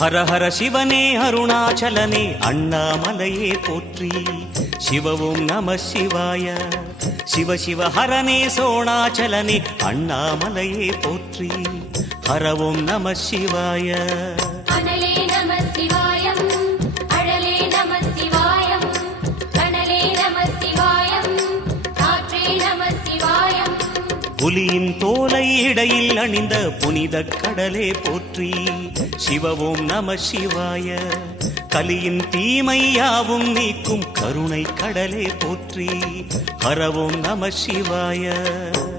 ஹர ஹர சிவனே அருணாச்சலனே அண்ணாமலையே போற்றி. சிவவும் நம சிவாய. சிவ சிவ ஹரனே சோணாச்சலனே அண்ணாமலையே போற்றி. ஹரவும் நம சிவாய. அனலே நம சிவாயம், அழலே நம சிவாயம், கனலே நம சிவாயம், காற்றே நம சிவாயம். புலியின் தோலை இடையில் அணிந்த புனித கடலே போற்றி. சிவவும் நம சிவாய. கலியின் தீமையாவும் நீக்கும் கருணை கடலே போற்றி. ஹரவும் நம சிவாய.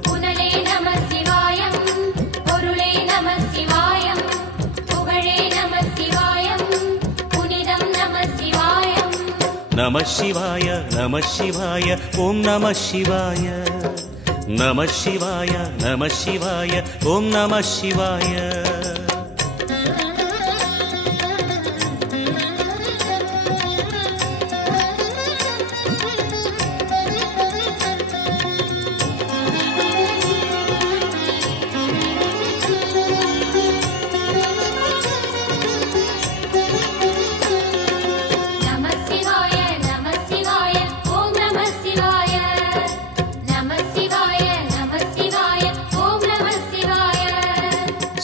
புனலே நம சிவாயம், பொருளே நம சிவாயம், புகழே நம சிவாயம், புனிதம் நம சிவாயம். நம சிவாய நம சிவாய ஓம் நம சிவாய. நம சிவாய நம சிவாய ஓம் நம சிவாய.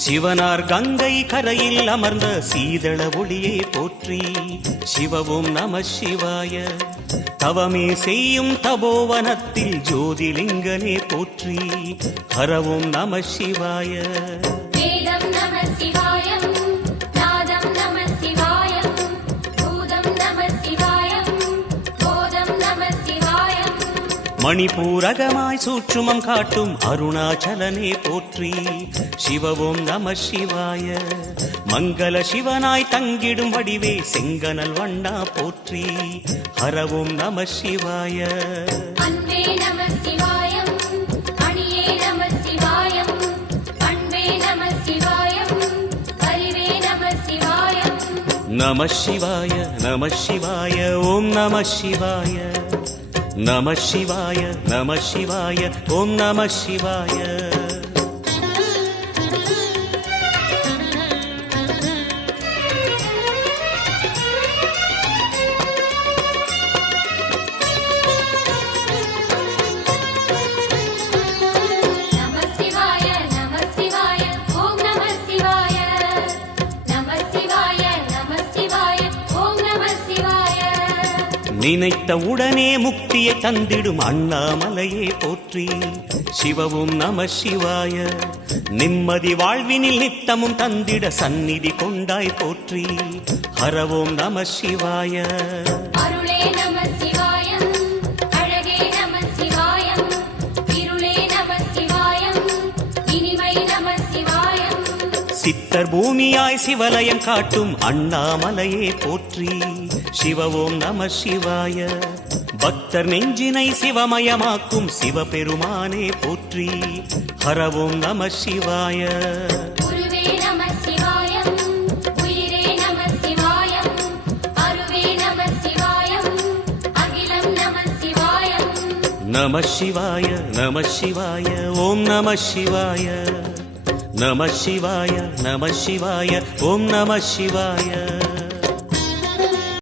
சிவனார் கங்கை கரையில் அமர்ந்த சீதள ஒளியே போற்றி. சிவவும் நம சிவாய. தவமே செய்யும் தபோவனத்தில் ஜோதிலிங்கனே போற்றி. ஹரவும் நம சிவாய. வேதம் நம சிவாயம், நாதம் நம சிவாயம், பூதம் நம சிவாயம், போதம் நம சிவாயம். மணிபூரகமாய் சூட்சுமம் காட்டும் அருணாச்சலனே போற்றி. சிவவும் நம சிவாய. மங்கள சிவனாய் தங்கிடும் வடிவே செங்கனல் வண்ணா போற்றி. ஹரவும் நம சிவாய. அன்பே நம சிவாயம், அணியே நம சிவாயம், அன்பே நம சிவாயம், அறிவே நம சிவாயம். நம சிவாய நம சிவாய ஓம் நம சிவாய. நம சிவாய நம சிவாய ஓம் நம சிவாய. நினைத்த உடனே முக்தியை தந்திடும் அண்ணாமலையே போற்றி. சிவவும் நம சிவாய. நிம்மதி வாழ்வினில் நித்தமும் தந்திட சந்நிதி கொண்டாய் போற்றி. ஹரவும் நம சிவாய. அருளே நம சிவாயம், அழகே நம சிவாயம், இருளே நம சிவாயம், இனிமை நம சிவாயம். சித்தர் பூமியாய் சிவலயம் காட்டும் அண்ணாமலையே போற்றி. சிவவும் நம சிவாய. பக்தர் நெஞ்சினை சிவமயமாக்கும் சிவபெருமானே போற்றி. ஹரவும் நம சிவாய. குருவே நம சிவாயம், உயிரே நம சிவாயம், அருவே நம சிவாயம், அகிலம் நம சிவாயம். நம சிவாய நம சிவாய ஓம் நம சிவாய. நம சிவாய நம சிவாய ஓம் நம சிவாய.